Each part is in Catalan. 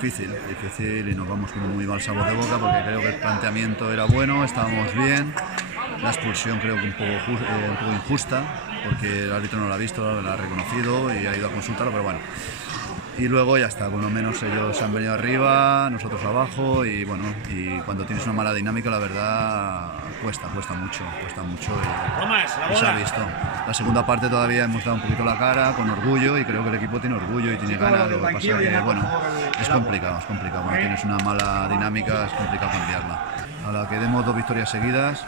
difícil y nos vamos con un muy mal sabor de boca porque creo que el planteamiento era bueno, estábamos bien, la expulsión creo que un poco injusta porque el árbitro no la ha visto, la ha reconocido y ha ido a consultarlo, pero bueno. Y luego ya está, por lo menos ellos han venido arriba, nosotros abajo y bueno, y cuando tienes una mala dinámica la verdad cuesta mucho y se ha visto. La segunda parte todavía hemos dado un poquito la cara, con orgullo, y creo que el equipo tiene orgullo y tiene ganas, lo que pasa es que bueno, es complicado, cuando tienes una mala dinámica es complicado cambiarla. A la que demos 2 victorias seguidas,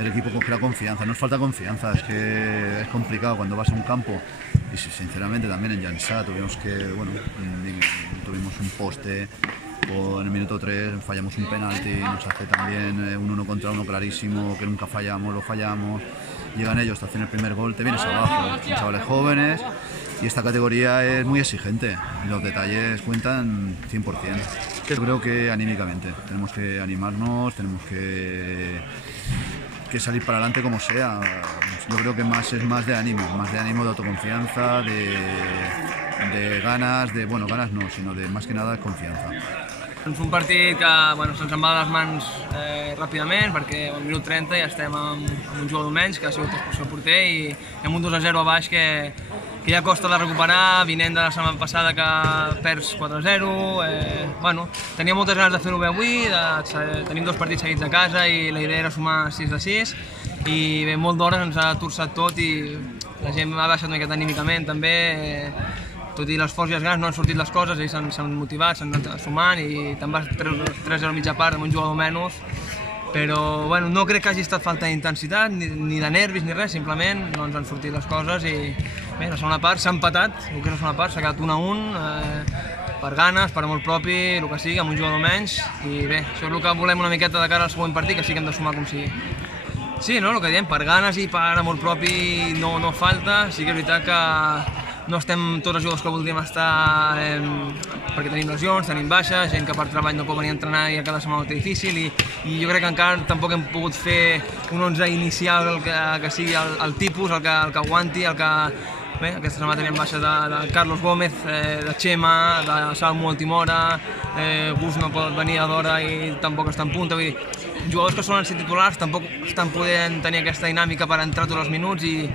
el equipo cogerá confianza, nos falta confianza, es que es complicado cuando vas a un campo. Y sinceramente también en Llançà tuvimos un poste, o en el minuto 3 fallamos un penalti, nos hace también un 1 contra 1 clarísimo que nunca fallamos, lo fallamos, llegan ellos, te hacen el primer gol, te vienes abajo, son chavales jóvenes y esta categoría es muy exigente y los detalles cuentan 100%. Yo creo que anímicamente, tenemos que animarnos, tenemos que salir para adelante como sea. Yo creo que es más de ánimo, de autoconfianza, de ganas, ganas no, sino de más que nada de confiança. És un partit que se'ns en va de les mans ràpidament perquè al minut 30 ja estem amb un jugador menys que ha sigut expulsió al porter i amb un 2-0 a baix que ja costa de recuperar, vinent de la setmana passada que perds 4-0. Tenia moltes ganes de fer-ho bé avui, tenim 2 partits seguits a casa i la idea era sumar 6-6 i bé, molt d'hores ens ha torçat tot i la gent ha baixat una miqueta anímicament també. Tot i l'esforç i les ganes no han sortit les coses, ells s'han motivat, s'han anat sumant i te'n vas 3-0 a mitja part amb un jugador menys. Però no crec que hagi estat falta d'intensitat, ni de nervis ni res, simplement no ens han sortit les coses i bé, la segona part s'ha empatat, el que és la segona part s'ha quedat 1-1 per ganes, per amor propi, el que sigui, amb un jugador menys i bé, això és el que volem una miqueta de cara al següent partit, que sí que hem de sumar com sigui. Sí, no, el que diem, per ganes i per amor propi no falta, sí que és veritat que no estem tots els jugadors que voldríem estar perquè tenim lesions, tenim baixes, gent que per treball no pot venir a entrenar i a cada setmana ho té difícil i jo crec que encara tampoc hem pogut fer un 11 inicial que sigui el tipus, el que aguanti, Bé, aquesta setmana teníem baixa de Carlos Gómez, de Chema, de Salmo Altimora, Gus no pot venir a d'hora i tampoc està en punta, vull dir, jugadors que solen ser titulars tampoc estan podent tenir aquesta dinàmica per entrar tots els minuts i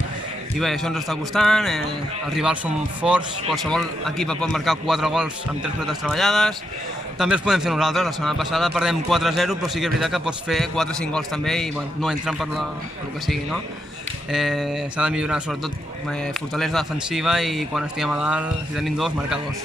bé, això ens està costant, els rivals són forts, qualsevol equip pot marcar 4 gols amb 3 pilotes treballades, també els podem fer nosaltres, la setmana passada perdem 4-0, però sí que és veritat que pots fer 4-5 gols també i no entren per el que sigui, no? S'ha de millorar sobretot fortalesa defensiva i quan estiguem a dalt, si tenim 2, marcar 2.